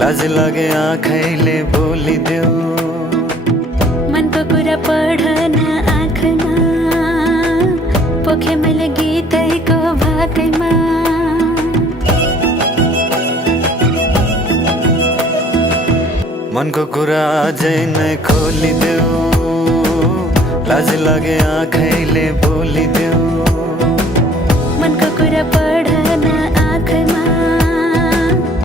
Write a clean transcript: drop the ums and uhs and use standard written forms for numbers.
लाज लागे आँखैले बोलिदेऊ। मनको कुरा पढन आँखमा, पोखे मैले गीतैको भाकैमा। मनको कुरा अझै नै खोलिदेऊ। लाज लागे आँखैले बोलिदेऊ। मनको कुरा